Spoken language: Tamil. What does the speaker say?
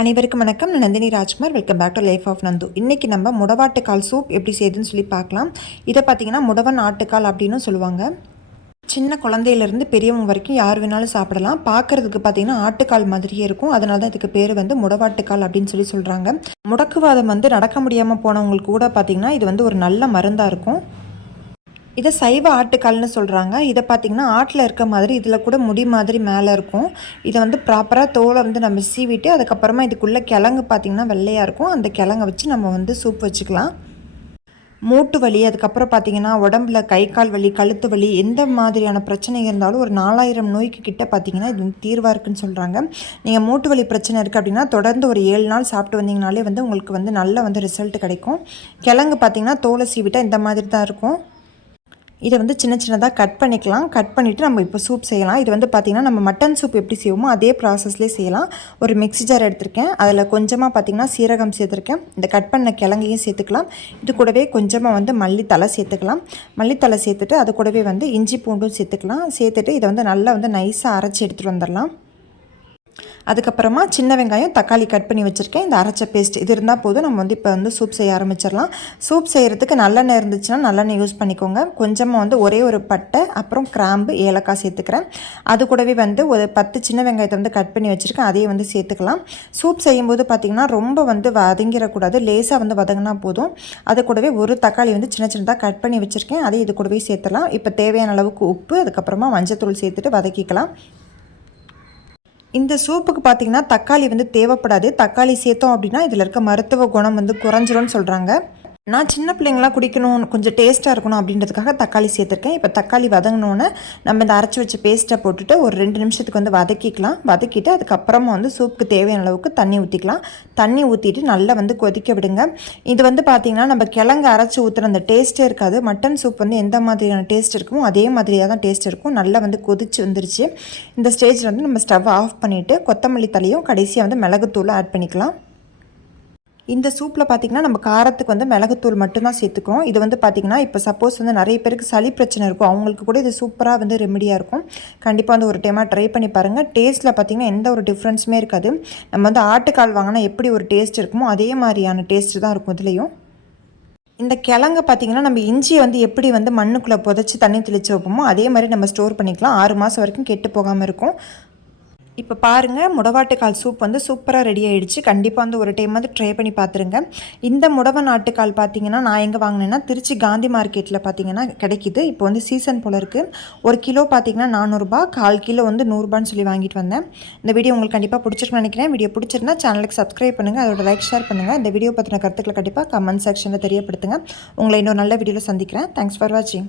அனைவருக்கும் வணக்கம். நான் Nandhini Rajkumar. Welcome back to life of Nandu இன்றைக்கி நம்ம முடவாட்டுக்கால் சூப் எப்படி செய்யுதுன்னு சொல்லி பார்க்கலாம். இதை பார்த்தீங்கன்னா முடவன் ஆட்டுக்கால் அப்படின்னு சொல்லுவாங்க. சின்ன குழந்தையிலேருந்து பெரியவங்க வரைக்கும் யார் வேணாலும் சாப்பிடலாம். பார்க்குறதுக்கு பார்த்தீங்கன்னா ஆட்டுக்கால் மாதிரியே இருக்கும். அதனால தான் இதுக்கு பேர் வந்து முடவாட்டுக்கால் அப்படின்னு சொல்லி சொல்கிறாங்க முடக்குவாதம் வந்து நடக்க முடியாமல் போனவங்களுக்கு கூட பார்த்திங்கன்னா இது வந்து ஒரு நல்ல மருந்தாக இருக்கும். இதை சைவ ஆட்டுக்கால்னு சொல்கிறாங்க இதை பார்த்திங்கன்னா ஆட்டில் இருக்க மாதிரி இதில் கூட முடி மாதிரி மேலே இருக்கும். இதை வந்து ப்ராப்பராக தோலை வந்து நம்ம சீவிட்டு அதுக்கப்புறமா இதுக்குள்ளே கிழங்கு பார்த்திங்கன்னா வெள்ளையாக இருக்கும். அந்த கிழங்கை வச்சு நம்ம வந்து சூப் வச்சுக்கலாம். மூட்டு வலி அதுக்கப்புறம் பார்த்திங்கன்னா உடம்புல கை கால் வலி கழுத்து வலி எந்த மாதிரியான பிரச்சனை இருந்தாலும் ஒரு நாலாயிரம் நோய்க்கு கிட்ட பார்த்திங்கன்னா இது வந்து தீர்வாக இருக்குன்னு சொல்கிறாங்க நீங்கள் மூட்டு வலி பிரச்சனை இருக்குது அப்படின்னா தொடர்ந்து ஒரு ஏழு நாள் சாப்பிட்டு வந்தீங்கனாலே வந்து உங்களுக்கு வந்து நல்ல வந்து ரிசல்ட் கிடைக்கும். கிழங்கு பார்த்திங்கன்னா தோலை சீவிட்டால் இந்த மாதிரி தான் இருக்கும். இதை வந்து சின்ன சின்னதாக கட் பண்ணிக்கலாம். கட் பண்ணிவிட்டு நம்ம இப்போ சூப் செய்யலாம். இது வந்து பார்த்திங்கன்னா நம்ம மட்டன் சூப் எப்படி செய்வோமோ அதே ப்ராசஸ்லேயே செய்யலாம். ஒரு மிக்ஸி ஜார் எடுத்திருக்கேன். அதில் கொஞ்சமாக பார்த்திங்கன்னா சீரகம் சேர்த்துருக்கேன். இந்த கட் பண்ண கிழங்கையும் சேர்த்துக்கலாம். இது கூடவே கொஞ்சமாக வந்து மல்லித்தலை சேர்த்துக்கலாம். மல்லித்தலை சேர்த்துட்டு அது கூடவே வந்து இஞ்சி பூண்டும் சேர்த்துக்கலாம். சேர்த்துட்டு இதை வந்து நல்லா வந்து நைஸாக அரைச்சி எடுத்துகிட்டு வந்துடலாம். அதுக்கப்புறமா சின்ன வெங்காயம் தக்காளி கட் பண்ணி வச்சுருக்கேன். இந்த அரைச்ச பேஸ்ட் இது இருந்தால் போதும். நம்ம வந்து இப்போ வந்து சூப் செய்ய ஆரம்பிச்சிடலாம். சூப் செய்கிறதுக்கு நல்லெண்ணெய் இருந்துச்சுன்னா நல்லெண்ணெய் யூஸ் பண்ணிக்கோங்க. கொஞ்சமாக வந்து ஒரே ஒரு பட்டை அப்புறம் கிராம்பு ஏலக்காய் சேர்த்துக்கிறேன். அது கூடவே வந்து ஒரு பத்து சின்ன வெங்காயத்தை வந்து கட் பண்ணி வச்சுருக்கேன். அதையும் வந்து சேர்த்துக்கலாம். சூப் செய்யும்போது பார்த்திங்கன்னா ரொம்ப வந்து வதங்கிடக்கூடாது. லேசாக வந்து வதங்கினா போதும். அது கூடவே ஒரு தக்காளி வந்து சின்ன சின்னதாக கட் பண்ணி வச்சுருக்கேன். அதையும் இது கூடவே சேர்த்துலாம் இப்போ தேவையான அளவுக்கு உப்பு அதுக்கப்புறமா மஞ்சத்தூள் சேர்த்துட்டு வதக்கிக்கலாம். இந்த சூப்புக்கு பார்த்தீங்கன்னா தக்காளி வந்து தேவைப்படாது. தக்காளி சேர்த்தோம் அப்படின்னா இதில் இருக்க மருத்துவ குணம் வந்து குறைஞ்சிரும்னு சொல்கிறாங்க நான் சின்ன பிள்ளைங்களாம் குடிக்கணும் கொஞ்சம் டேஸ்ட்டாக இருக்கணும் அப்படின்றதுக்காக தக்காளி சேர்த்துருக்கேன். இப்போ தக்காளி வதங்கினோன்னே நம்ம இந்த அரைச்சி வச்ச பேஸ்ட்டை போட்டுட்டு ஒரு ரெண்டு நிமிஷத்துக்கு வந்து வதக்கிக்கலாம். வதக்கிட்டு அதுக்கப்புறமா வந்து சூப்புக்கு தேவையான அளவுக்கு தண்ணி ஊற்றிக்கலாம் தண்ணி ஊற்றிட்டு நல்லா வந்து கொதிக்க விடுங்க. இது வந்து பார்த்திங்கன்னா நம்ம கிழங்கு அரைச்சி ஊற்றுற அந்த டேஸ்ட்டே இருக்காது. மட்டன் சூப் வந்து எந்த மாதிரியான டேஸ்ட் இருக்குமோ அதே மாதிரியாக தான் டேஸ்ட் இருக்கும். நல்லா வந்து கொதிச்சு வந்துருச்சு. இந்த ஸ்டேஜில் வந்து நம்ம ஸ்டவ் ஆஃப் பண்ணிவிட்டு கொத்தமல்லி தலையும் கடைசியாக வந்து மிளகுத்தூளும் ஆட் பண்ணிக்கலாம். இந்த சூப்பில் பார்த்திங்கன்னா நம்ம காரத்துக்கு வந்து மிளகுத்தூள் மட்டும்தான் சேர்த்துக்கிறோம் இது வந்து பார்த்திங்கன்னா இப்போ சப்போஸ் வந்து நிறைய பேருக்கு சளி பிரச்சனை இருக்கும். அவங்களுக்கு கூட இது சூப்பராக வந்து ரெமடியாக இருக்கும். கண்டிப்பாக வந்து ஒரு டைமாக ட்ரை பண்ணி பாருங்கள் டேஸ்ட்டில் பார்த்திங்கன்னா எந்த ஒரு டிஃப்ரென்ஸுமே இருக்காது. நம்ம வந்து ஆட்டுக்கால் வாங்கினா எப்படி ஒரு டேஸ்ட் இருக்குமோ அதே மாதிரியான டேஸ்ட்டு தான் இருக்கும் இதுலேயும். இந்த கிழங்க பார்த்திங்கன்னா நம்ம இஞ்சியை வந்து எப்படி வந்து மண்ணுக்குள்ளே புதைச்சி தண்ணி தெளித்து வைப்போமோ அதே மாதிரி நம்ம ஸ்டோர் பண்ணிக்கலாம். ஆறு மாதம் வரைக்கும் கெட்டு போகாமல் இருக்கும். இப்போ பாருங்கள் முடவாட்டுக்கால் சூப் வந்து சூப்பராக ரெடி ஆகிடுச்சு கண்டிப்பாக வந்து ஒரு டைம் வந்து ட்ரை பண்ணி பார்த்துருங்க இந்த முடவை நாட்டுக்கால் பார்த்தீங்கன்னா நான் எங்கே வாங்கினேன்னா திருச்சி காந்தி மார்க்கெட்டில் பார்த்தீங்கன்னா கிடைக்கிது. இப்போ வந்து சீசன் போல் இருக்குது ஒரு கிலோ பார்த்தீங்கன்னா நானூறுரூபா கால் கிலோ வந்து நூறுரூபான்னு சொல்லி வாங்கிட்டு வந்தேன். இந்த வீடியோ உங்களுக்கு கண்டிப்பாக பிடிச்சிருக்குன்னு நினைக்கிறேன். வீடியோ பிடிச்சிருந்தா சேனலுக்கு சப்ஸ்கிரைப் பண்ணுங்கள் அதோட லைக் ஷேர் பண்ணுங்கள் இந்த வீடியோ பற்றின கருத்துக்களை கண்டிப்பாக கமெண்ட் செக்ஷனில் தெரியப்படுத்துங்க. உங்களை இன்னொரு நல்ல வீடியோவில் சந்திக்கிறேன். தேங்க்ஸ் ஃபார் வாட்சிங்